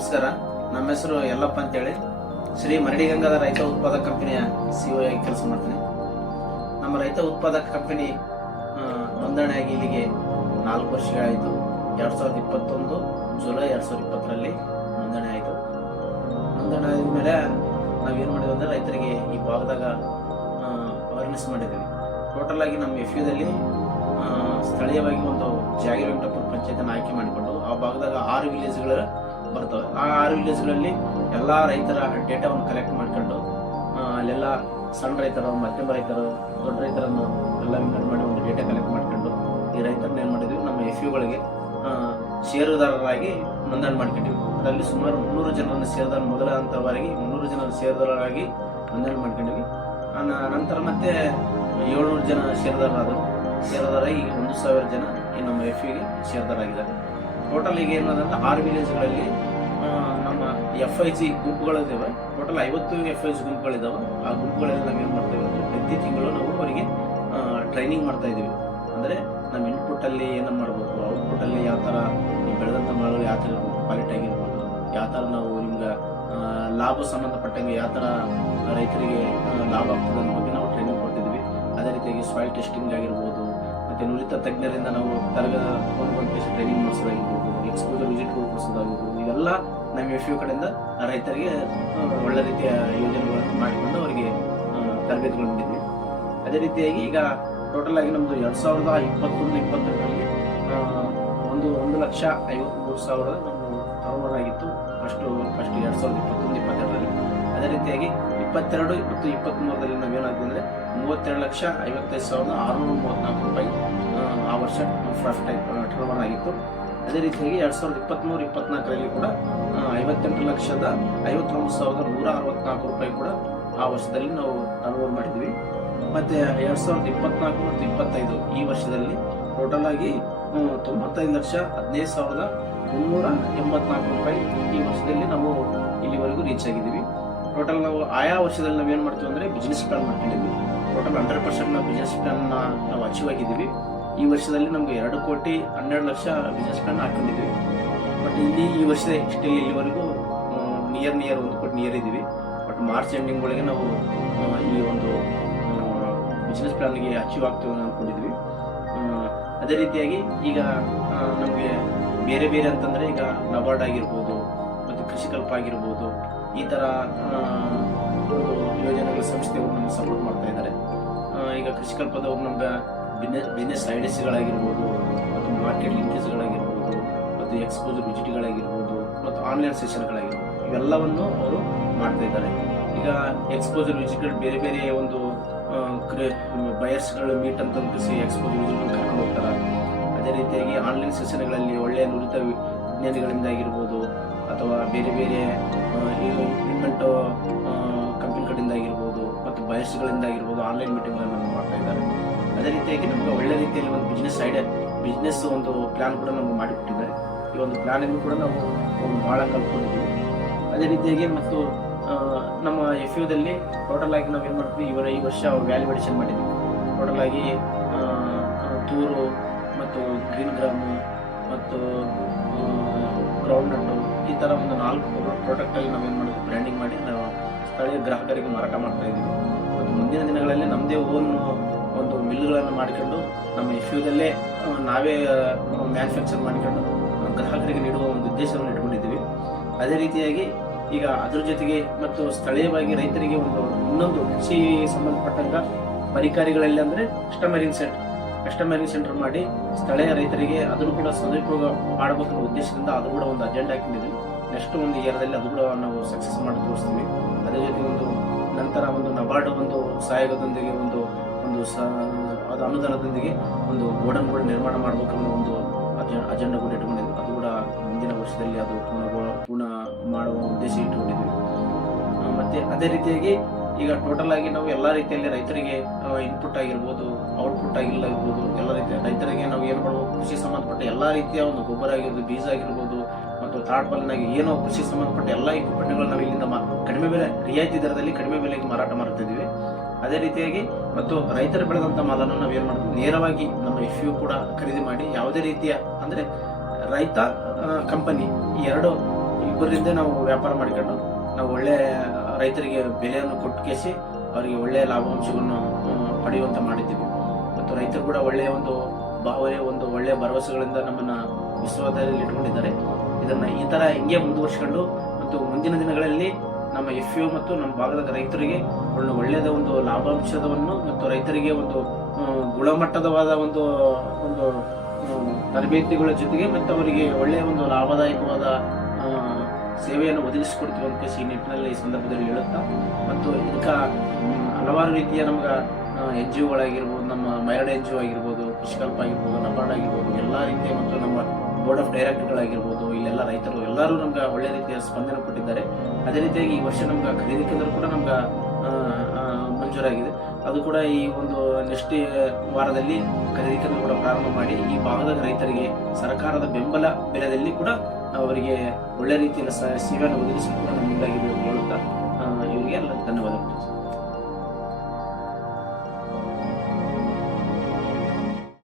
ನಮಸ್ಕಾರ. ನಮ್ಮ ಹೆಸರು ಯಲ್ಲಪ್ಪ ಅಂತೇಳಿ ಶ್ರೀ ಮರಡಿ ಗಂಗಾಧರ ರೈತ ಉತ್ಪಾದಕ ಕಂಪನಿಯ ಸಿಒ ಆಗಿ ಕೆಲಸ ಮಾಡ್ತೀನಿ. ನಮ್ಮ ರೈತ ಉತ್ಪಾದಕ ಕಂಪನಿ ನೋಂದಣಿಯಾಗಿ ಇಲ್ಲಿಗೆ 4 ವರ್ಷಗಳಾಯಿತು. 2021 ಜುಲೈ 2020ರಲ್ಲಿ ನೋಂದಣಿ ಆಯಿತು. ನೋಂದಣಿ ಆದಮೇಲೆ ನಾವೇನು ಮಾಡಿದ್ವಿ ಅಂದರೆ ರೈತರಿಗೆ ಈ ಭಾಗದಾಗ ಅವೇರ್ನೆಸ್ ಮಾಡಿದ್ದೀವಿ. ಟೋಟಲ್ ಆಗಿ ನಮ್ಮ ಎಫ್ಯುದಲ್ಲಿ ಸ್ಥಳೀಯವಾಗಿ ಒಂದು ಜಾಗಿರ ವೆಂಕಟಪುರ ಪಂಚಾಯತನ್ನು ಆಯ್ಕೆ ಮಾಡಿಕೊಂಡು ಆ ಭಾಗದಾಗ 6 ವಿಲೇಜ್ಗಳು ಬರ್ತವೆ. ಆ 6 ವಿಲೇಜ್ಗಳಲ್ಲಿ ಎಲ್ಲ ರೈತರ ಡೇಟಾವನ್ನು ಕಲೆಕ್ಟ್ ಮಾಡ್ಕೊಂಡು ಅಲ್ಲೆಲ್ಲ ಸಣ್ಣ ರೈತರು, ಮಧ್ಯಮ ರೈತರು, ದೊಡ್ಡ ರೈತರನ್ನು ಎಲ್ಲ ವಿಂಗಡಣೆ ಮಾಡಿ ಒಂದು ಡೇಟಾ ಕಲೆಕ್ಟ್ ಮಾಡ್ಕೊಂಡು ಈ ರೈತರನ್ನ ಏನು ಮಾಡಿದ್ವಿ, ನಮ್ಮ ಎಫ್ಯುಗಳಿಗೆ ಷೇರುದಾರರಾಗಿ ನೋಂದಣಿ ಮಾಡ್ಕೊಂಡಿವಿ. ಅದರಲ್ಲಿ ಸುಮಾರು 300 ಜನರನ್ನು ಷೇರುದಾರ ಮೊದಲ ಹಂತವರೆಗೆ 300 ಜನ ಷೇರುದಾರರಾಗಿ ನೋಂದಣಿ ಮಾಡ್ಕೊಂಡಿವಿ. ನಂತರ ಮತ್ತೆ 700 ಜನ ಷೇರುದಾರರಾಗಿ 1000 ಜನ ಈ ನಮ್ಮ ಎಫ್ಯುಗೆ ಷೇರುದಾರರಾಗಿದ್ದಾರೆ. ಟೋಟಲ್ ಈಗ ಏನಂದ್ರೆ 6 ವಿಲೇಜ್ಗಳಲ್ಲಿ ನಮ್ಮ FIG ಗುಂಪುಗಳಿದ್ದಾವೆ. ಟೋಟಲ್ 50 FIG ಗುಂಪುಗಳಿದ್ದಾವೆ. ಆ ಗುಂಪುಗಳಲ್ಲಿ ನಾವು ಏನು ಮಾಡ್ತೇವೆ ಅಂದರೆ ಪ್ರತಿ ತಿಂಗಳು ನಾವು ಅವರಿಗೆ ಟ್ರೈನಿಂಗ್ ಮಾಡ್ತಾ ಇದ್ದೀವಿ. ಅಂದರೆ ನಮ್ಮ ಇನ್ಪುಟ್ಟಲ್ಲಿ ಏನನ್ನು ಮಾಡ್ಬೇಕು, ಔಟ್ಪುಟ್ಟಲ್ಲಿ ಯಾವ ಥರ ನೀವು ಬೆಳೆದಂಥ ಮಾಡಲು ಯಾವ ಥರ ಕ್ವಾಲಿಟಿ ಆಗಿರ್ಬೋದು, ಯಾವ ಥರ ನಾವು ನಿಮ್ಗೆ ಲಾಭ ಸಂಬಂಧಪಟ್ಟಂಗೆ ಯಾವ ಥರ ರೈತರಿಗೆ ಲಾಭ ಆಗ್ತದೆ ಅನ್ನೋ ಬಗ್ಗೆ ನಾವು ಟ್ರೈನಿಂಗ್ ಕೊಡ್ತಿದ್ವಿ. ಅದೇ ರೀತಿಯಾಗಿ ಸಾಯಿಲ್ ಟೆಸ್ಟಿಂಗ್ ಆಗಿರ್ಬೋದು, ಮತ್ತು ನುರಿತ ತಜ್ಞರಿಂದ ನಾವು ತಗೊಂಡು ಬಂದು ಟ್ರೈನಿಂಗ್ ಮಾಡಿಸೋದಾಗಿರ್ಬೋದು, ಎಕ್ಸ್ಪೋಜರ್ ವಿಸಿಟ್ ಕೊಡಿಸೋದಾಗಿರ್ಬೋದು, ಇವೆಲ್ಲ ನಮ್ಮ ಎಫ್ಯು ಕಡೆಯಿಂದ ರೈತರಿಗೆ ಒಳ್ಳೆ ರೀತಿಯ ಯೋಜನೆಗಳನ್ನು ಮಾಡಿಕೊಂಡು ಅವರಿಗೆ ತರಬೇತಿಗಳು ನೀಡಿದ್ವಿ. ಅದೇ ರೀತಿಯಾಗಿ ಈಗ ಟೋಟಲ್ ಆಗಿ ನಮ್ಮದು 2021-22ರಲ್ಲಿ 1,53,000 ನಮ್ಮ ಟರ್ನೋವರ್ ಆಗಿತ್ತು ಫಸ್ಟ್ 2021-22ರಲ್ಲಿ. ಅದೇ ರೀತಿಯಾಗಿ 22 ಮತ್ತು 23ರಲ್ಲಿ ನಾವೇನಾಗ್ತದೆ ಅಂದರೆ 32,55,634 ರೂಪಾಯಿ ಆ ವರ್ಷ ಫಸ್ಟ್ ಟರ್ನೋವರ್ ಆಗಿತ್ತು. ಅದೇ ರೀತಿಯಾಗಿ 2023-24ರಲ್ಲಿ ಕೂಡ 58,59,164 ರೂಪಾಯಿ ಕೂಡ ಆ ವರ್ಷದಲ್ಲಿ ನಾವು ಟರ್ನೋವರ್ ಮಾಡಿದ್ವಿ. ಮತ್ತು 2024 ಮತ್ತು 25 ಈ ವರ್ಷದಲ್ಲಿ ಟೋಟಲ್ ಆಗಿ 95,15,384 ರೂಪಾಯಿ ಈ ವರ್ಷದಲ್ಲಿ ನಾವು ಇಲ್ಲಿವರೆಗೂ ರೀಚ್ ಆಗಿದ್ದೀವಿ. ಟೋಟಲ್ ನಾವು ಆಯಾ ವರ್ಷದಲ್ಲಿ ನಾವು ಏನು ಮಾಡ್ತೀವಿ ಅಂದರೆ ಬಿಸ್ನೆಸ್ ಪ್ಲಾನ್ ಮಾಡ್ಕೊಂಡಿದ್ವಿ. ಟೋಟಲ್ 100% ನಾವು ಬಿಸ್ನೆಸ್ ಪ್ಲಾನ್ನ ನಾವು ಅಚೀವ್ ಆಗಿದ್ದೀವಿ. ಈ ವರ್ಷದಲ್ಲಿ ನಮಗೆ 2,12,00,000 ಬಿಸ್ನೆಸ್ ಪ್ಲಾನ್ ಹಾಕೊಂಡಿದ್ದೀವಿ. ಬಟ್ ಈ ವರ್ಷದ ಸ್ಟಿಲ್ ಇಲ್ಲಿವರೆಗೂ ನಿಯರ್ 1 ಕೋಟಿ ನಿಯರ್ ಇದ್ದೀವಿ. ಬಟ್ ಮಾರ್ಚ್ ಎಂಡಿಂಗ್ ಒಳಗೆ ನಾವು ಈ ಒಂದು ಬಿಸ್ನೆಸ್ ಪ್ಲಾನ್ಗೆ ಅಚೀವ್ ಆಗ್ತೀವಿ ಅಂತ ಅಂದ್ಕೊಂಡಿದ್ವಿ. ಅದೇ ರೀತಿಯಾಗಿ ಈಗ ನಮಗೆ ಬೇರೆ ಬೇರೆ ಅಂತಂದರೆ ಈಗ ನಬಾರ್ಡ್ ಆಗಿರ್ಬೋದು ಮತ್ತು ಕೃಷಿಕಲ್ಪ ಆಗಿರ್ಬೋದು, ಈ ಥರ ಒಂದು ಯೋಜನೆಗಳ ಸಂಸ್ಥೆಗಳು ನಮಗೆ ಸಪೋರ್ಟ್ ಮಾಡ್ತಾ ಇದ್ದಾರೆ. ಈಗ ಕೃಷಿಕಲ್ಪದವ್ರು ನಮ್ಗೆ ಬಿಸ್ನೆಸ್ ಐಡಿಯಾಸ್ಗಳಾಗಿರ್ಬೋದು, ಮತ್ತು ಮಾರ್ಕೆಟ್ ಲಿಂಕೇಜ್ಗಳಾಗಿರ್ಬೋದು, ಮತ್ತು ಎಕ್ಸ್ಪೋಜರ್ ವಿಸಿಟ್ಗಳಾಗಿರ್ಬೋದು, ಮತ್ತು ಆನ್ಲೈನ್ ಸೆಷನ್ಗಳಾಗಿರ್ಬೋದು, ಇವೆಲ್ಲವನ್ನು ಅವರು ಮಾಡ್ತಾ ಇದ್ದಾರೆ. ಈಗ ಎಕ್ಸ್ಪೋಜರ್ ವಿಸಿಟ್ಗಳು ಬೇರೆ ಬೇರೆ ಒಂದು ಬಯರ್ಸ್ಗಳು ಮೀಟ್ ಅಂತ ಎಕ್ಸ್ಪೋಜರ್ ವಿಸಿಟ್ಗಳು ಕರ್ಕೊಂಡು ಹೋಗ್ತಾರೆ. ಅದೇ ರೀತಿಯಾಗಿ ಆನ್ಲೈನ್ ಸೆಷನ್ಗಳಲ್ಲಿ ಒಳ್ಳೆಯ ನುರಿತ ವಿಜ್ಞಾನಿಗಳಿಂದ ಆಗಿರ್ಬೋದು, ಅಥವಾ ಬೇರೆ ಬೇರೆ ಇಂಪ್ಲಿಮೆಂಟ್ ಕಂಪನಿ ಕಡೆಯಿಂದ ಆಗಿರ್ಬೋದು, ಮತ್ತು ಬಯರ್ಸ್ಗಳಿಂದ ಆಗಿರ್ಬೋದು ಆನ್ಲೈನ್ ಮೀಟಿಂಗ್ಗಳನ್ನು ಮಾಡ್ತಾ ಇದ್ದಾರೆ. ಅದೇ ರೀತಿಯಾಗಿ ನಮಗೆ ಒಳ್ಳೆ ರೀತಿಯಲ್ಲಿ ಒಂದು ಬಿಸ್ನೆಸ್ ಒಂದು ಪ್ಲಾನ್ ಕೂಡ ನಮಗೆ ಮಾಡಿಕೊಟ್ಟಿದ್ದಾರೆ. ಈ ಒಂದು ಪ್ಲಾನಿಂಗ್ ಕೂಡ ನಾವು ಭಾಳ ಕಲ್ತ್ಕೊಂಡಿದ್ದೀವಿ. ಅದೇ ರೀತಿಯಾಗಿ ಮತ್ತು ನಮ್ಮ ಎಫ್ಯುದಲ್ಲಿ ಟೋಟಲ್ ಆಗಿ ನಾವು ಏನು ಮಾಡ್ತೀವಿ, ಈ ವರ್ಷ ವ್ಯಾಲ್ಯುವೇಷನ್ ಮಾಡಿದ್ವಿ. ಟೋಟಲ್ ಆಗಿ ತೂರು ಮತ್ತು ಗ್ರೀನ್ ಗ್ರಾಮು ಮತ್ತು ಗ್ರೌಂಡ್ ನಟ್ಟು, ಈ ಥರ ಒಂದು 4 ಪ್ರಾಡಕ್ಟಲ್ಲಿ ನಾವೇನು ಮಾಡಿದ್ವಿ, ಬ್ರ್ಯಾಂಡಿಂಗ್ ಮಾಡಿ ನಾವು ಸ್ಥಳೀಯ ಗ್ರಾಹಕರಿಗೆ ಮಾರಾಟ ಮಾಡ್ತಾ ಇದ್ದೀವಿ. ಮತ್ತು ಮುಂದಿನ ದಿನಗಳಲ್ಲಿ ನಮ್ಮದೇ ಓನ್ ಒಂದು ಮಿಲ್ಗಳನ್ನು ಮಾಡಿಕೊಂಡು ನಮ್ಮ ಎಫ್ಯುದಲ್ಲೇ ನಾವೇ ಮ್ಯಾನುಫ್ಯಾಕ್ಚರ್ ಮಾಡಿಕೊಂಡು ಗ್ರಾಹಕರಿಗೆ ನೀಡುವ ಒಂದು ಉದ್ದೇಶವನ್ನು ಇಟ್ಕೊಂಡಿದ್ದೀವಿ. ಅದೇ ರೀತಿಯಾಗಿ ಈಗ ಅದ್ರ ಜೊತೆಗೆ ಮತ್ತು ಸ್ಥಳೀಯವಾಗಿ ರೈತರಿಗೆ ಇನ್ನೊಂದು ಕೃಷಿ ಸಂಬಂಧಪಟ್ಟಂಗ ಪರಿಕರಗಳಲ್ಲಿ ಅಂದರೆ ಕಸ್ಟಮೈರಿಂಗ್ ಸೆಂಟರ್ ಮಾಡಿ ಸ್ಥಳೀಯ ರೈತರಿಗೆ ಅದನ್ನು ಕೂಡ ಸದುಪಯೋಗ ಮಾಡಬೇಕನ್ನೋ ಉದ್ದೇಶದಿಂದ ಅದು ಕೂಡ ಒಂದು ಅಜೆಂಡಾ ಹಾಕೊಂಡಿದ್ವಿ. ನೆಕ್ಸ್ಟ್ ಒಂದು ಇಯರ್ದಲ್ಲಿ ಅದು ಕೂಡ ನಾವು ಸಕ್ಸಸ್ ಮಾಡಿ ತೋರಿಸ್ತೀವಿ. ಅದೇ ಜೊತೆಗೆ ನಂತರ ನಬಾರ್ಡ್ ಸಹಯೋಗದೊಂದಿಗೆ ಅದು ಅನುದಾನದೊಂದಿಗೆ ಒಂದು ಗೋಡನ್ ಕೂಡ ನಿರ್ಮಾಣ ಮಾಡಬೇಕನ್ನೋ ಒಂದು ಅಜೆಂಡಾ ಕೂಡ ಇಟ್ಕೊಂಡಿದ್ವಿ. ಅದು ಕೂಡ ಮುಂದಿನ ವರ್ಷದಲ್ಲಿ ಅದು ಪೂರ್ಣ ಮಾಡುವ ಉದ್ದೇಶ ಇಟ್ಟುಕೊಂಡಿದ್ವಿ. ಮತ್ತು ಅದೇ ರೀತಿಯಾಗಿ ಈಗ ಟೋಟಲ್ ಆಗಿ ನಾವು ಎಲ್ಲ ರೀತಿಯಲ್ಲಿ ರೈತರಿಗೆ ಇನ್ಪುಟ್ ಆಗಿರ್ಬೋದು, ಔಟ್ಪುಟ್ ಆಗಿರ್ಬೋದು, ಎಲ್ಲ ರೀತಿಯ ರೈತರಿಗೆ ನಾವು ಏನು ಮಾಡ್ಬೋದು, ಕೃಷಿ ಸಂಬಂಧಪಟ್ಟ ಎಲ್ಲ ರೀತಿಯ ಒಂದು ಗೊಬ್ಬರ ಆಗಿರ್ಬೋದು, ಬೀಜ ಆಗಿರ್ಬೋದು, ಮತ್ತು ತಾಡ್ಪಾಲಿನಾಗಿ ಏನೋ ಕೃಷಿ ಸಂಬಂಧಪಟ್ಟ ಎಲ್ಲ ಇಕ್ವಿಪ್ಮೆಂಟ್ಗಳನ್ನ ನಾವು ಇಲ್ಲಿಂದ ಕಡಿಮೆ ಬೆಲೆ, ರಿಯಾಯಿತಿ ದರದಲ್ಲಿ ಕಡಿಮೆ ಬೆಲೆಗೆ ಮಾರಾಟ ಮಾಡ್ತಿದ್ದೀವಿ. ಅದೇ ರೀತಿಯಾಗಿ ಮತ್ತು ರೈತರು ಬೆಳೆದಂಥ ಮಾಲನ್ನು ನಾವೇನು ಮಾಡ್ತೀವಿ, ನೇರವಾಗಿ ನಮ್ಮ ಎಫ್ಯು ಕೂಡ ಖರೀದಿ ಮಾಡಿ ಯಾವುದೇ ರೀತಿಯ ಅಂದರೆ ರೈತ ಕಂಪನಿ ಈ ಎರಡು ಇಬ್ಬರಿಂದ ನಾವು ವ್ಯಾಪಾರ ಮಾಡಿಕೊಂಡು ನಾವು ಒಳ್ಳೆ ರೈತರಿಗೆ ಬೆಲೆಯನ್ನು ಕೊಟ್ಟು ಕೇಸಿ ಅವರಿಗೆ ಒಳ್ಳೆಯ ಲಾಭಾಂಶವನ್ನು ಪಡೆಯುವಂತ ಮಾಡಿದ್ದೀವಿ. ಮತ್ತು ರೈತರು ಕೂಡ ಒಳ್ಳೆಯ ಒಂದು ಭಾವನೆ, ಒಂದು ಒಳ್ಳೆಯ ಭರವಸೆಗಳಿಂದ ನಮ್ಮನ್ನ ವಿಶ್ವಾಸದಲ್ಲಿ ಇಟ್ಕೊಂಡಿದ್ದಾರೆ. ಇದನ್ನ ಈ ತರ ಹಿಂಗೆ ಮುಂದುವರಿಸಿಕೊಂಡು ಮತ್ತು ಮುಂದಿನ ದಿನಗಳಲ್ಲಿ ನಮ್ಮ FAO ಮತ್ತು ನಮ್ಮ ಭಾಗದ ರೈತರಿಗೆ ಒಳ್ಳೆಯದ ಒಂದು ಲಾಭಾಂಶವನ್ನು ಮತ್ತು ರೈತರಿಗೆ ಒಂದು ಗುಣಮಟ್ಟದವಾದ ಒಂದು ಒಂದು ತರಬೇತಿಗಳ ಜೊತೆಗೆ ಮತ್ತು ಅವರಿಗೆ ಒಳ್ಳೆಯ ಒಂದು ಲಾಭದಾಯಕವಾದ ಸೇವೆಯನ್ನು ಒದಗಿಸಿಕೊಡ್ತೀವಿ ಅಂತ ಈ ನಿಟ್ಟಿನಲ್ಲಿ ಈ ಸಂದರ್ಭದಲ್ಲಿ ಹೇಳುತ್ತಾ, ಮತ್ತು ಇದಕ್ಕೆ ಹಲವಾರು ರೀತಿಯ ನಮ್ಗೆ NGOಗಳಾಗಿರ್ಬೋದು, ನಮ್ಮ ಮೈರಾಡ್ NGO ಆಗಿರ್ಬೋದು, ಕೃಷಿಕಲ್ಪ ಆಗಿರ್ಬೋದು, ನಬಾರ್ಡ್ ಆಗಿರ್ಬೋದು, ಎಲ್ಲ ರೀತಿಯ ಮತ್ತು ನಮ್ಮ ಬೋರ್ಡ್ ಆಫ್ ಡೈರೆಕ್ಟರ್ಗಳಾಗಿರ್ಬೋದು, ಇಲ್ಲೆಲ್ಲ ರೈತರು ಎಲ್ಲರೂ ನಮ್ಗೆ ಒಳ್ಳೆ ರೀತಿಯ ಸ್ಪಂದನೆ ಕೊಟ್ಟಿದ್ದಾರೆ. ಅದೇ ರೀತಿಯಾಗಿ ಈ ವರ್ಷ ನಮ್ಗೆ ಖರೀದಿ ಕೇಂದ್ರ ಕೂಡ ನಮ್ಗೆ ಮಂಜೂರಾಗಿದೆ. ಅದು ಕೂಡ ಈ ಒಂದು ನೆಕ್ಸ್ಟ್ ವಾರದಲ್ಲಿ ಖರೀದಿ ಕೇಂದ್ರ ಕೂಡ ಪ್ರಾರಂಭ ಮಾಡಿ ಈ ಭಾಗದ ರೈತರಿಗೆ ಸರ್ಕಾರದ ಬೆಂಬಲ ಬೆಲೆಯಲ್ಲಿ ಕೂಡ ಅವರಿಗೆ ಒಳ್ಳೆ ರೀತಿಯ ಸೇವೆಯನ್ನು ಒದಗಿಸಲು ಕೂಡ ನಮ್ಮಿಂದಾಗಿದೆ ಅಂತ ಹೇಳುತ್ತಾ ಇವರಿಗೆ ಎಲ್ಲ ಧನ್ಯವಾದಗಳು.